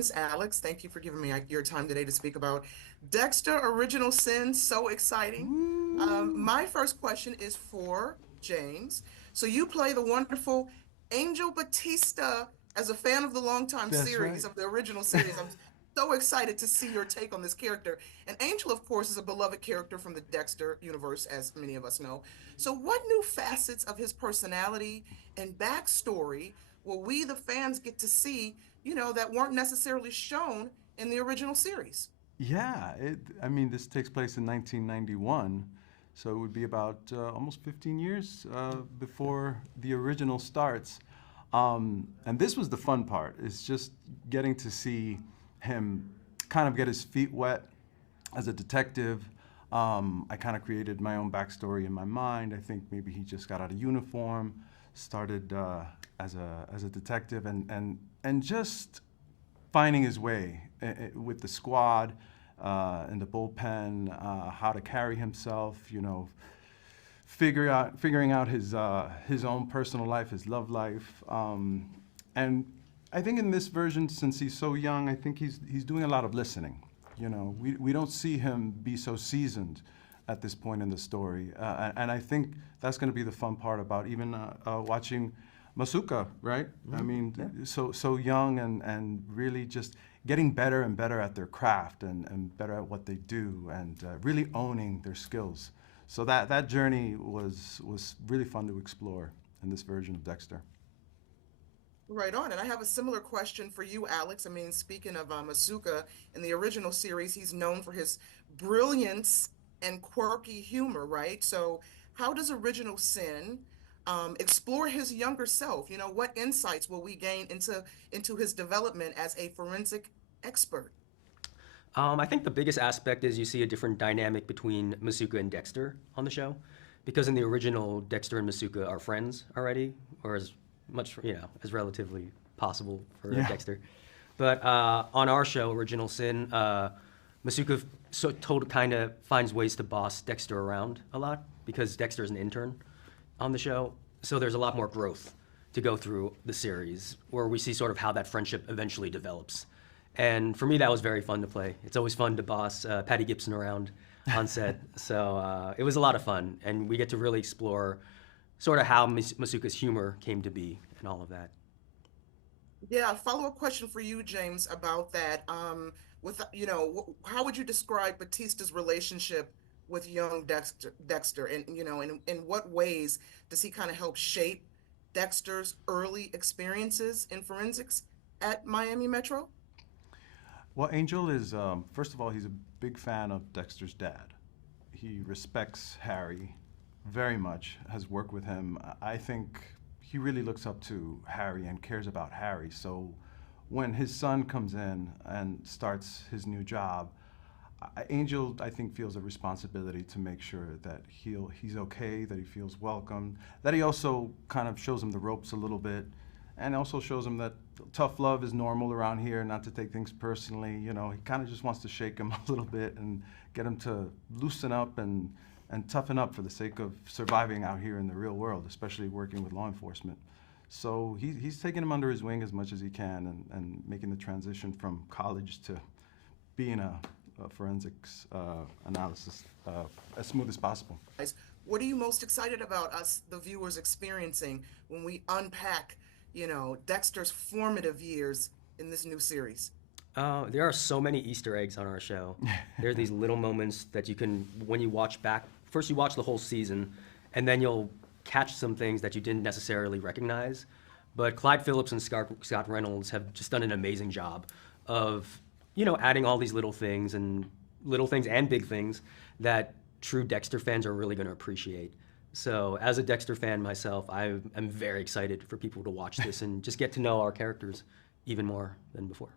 James, Alex, thank you for giving me your time today to speak about Dexter Original Sin. So exciting. Woo! My first question is for James. So you play the wonderful Angel Batista. As a fan of the longtime That's series, right. of the original series, I'm so excited to see your take on this character. And Angel, of course, is a beloved character from the Dexter universe, as many of us know. So what new facets of his personality and backstory will we, the fans, get to see, that weren't necessarily shown in the original series? Yeah, I mean, this takes place in 1991, so it would be about almost 15 years before the original starts. And this was the fun part, is just getting to see him kind of get his feet wet as a detective. I kind of created my own backstory in my mind. I think maybe he just got out of uniform, started as a detective, and just finding his way with the squad in the bullpen, how to carry himself, figuring out his own personal life, his love life, and I think in this version, since he's so young, I think he's doing a lot of listening. We don't see him be so seasoned at this point in the story, and I think that's going to be the fun part about even watching Masuka, right? I mean, Yeah. so young and really just getting better and better at their craft and better at what they do and really owning their skills. So that journey was really fun to explore in this version of Dexter. Right on. And I have a similar question for you, Alex. I mean, speaking of Masuka, in the original series, he's known for his brilliance and quirky humor, right? So, how does Original Sin explore his younger self? What insights will we gain into his development as a forensic expert? I think the biggest aspect is you see a different dynamic between Masuka and Dexter on the show, because in the original, Dexter and Masuka are friends already, or as much as relatively possible for Yeah. Dexter. But on our show, Original Sin, Masuka kind of finds ways to boss Dexter around a lot because Dexter is an intern on the show. So there's a lot more growth to go through the series where we see sort of how that friendship eventually develops. And for me, that was very fun to play. It's always fun to boss Patty Gibson around on set. So it was a lot of fun. And we get to really explore sort of how Masuka's humor came to be and all of that. Yeah, a follow-up question for you, James, about that. How would you describe Batista's relationship with young Dexter, and in what ways does he kind of help shape Dexter's early experiences in forensics at Miami Metro? Well, Angel is, first of all, he's a big fan of Dexter's dad. He respects Harry very much, has worked with him. I think he really looks up to Harry and cares about Harry. So when his son comes in and starts his new job, Angel, I think, feels a responsibility to make sure that he's okay, that he feels welcome, that he also kind of shows him the ropes a little bit, and also shows him that tough love is normal around here, not to take things personally. He kind of just wants to shake him a little bit and get him to loosen up and toughen up for the sake of surviving out here in the real world, especially working with law enforcement. So he's taking him under his wing as much as he can and making the transition from college to being a forensics analysis as smooth as possible. Guys, what are you most excited about us, the viewers, experiencing when we unpack, Dexter's formative years in this new series? There are so many Easter eggs on our show. There are these little moments that you can, when you watch back, first you watch the whole season, and then you'll catch some things that you didn't necessarily recognize. But Clyde Phillips and Scott Reynolds have just done an amazing job of, adding all these little things and big things that true Dexter fans are really going to appreciate. So as a Dexter fan myself, I am very excited for people to watch this and just get to know our characters even more than before.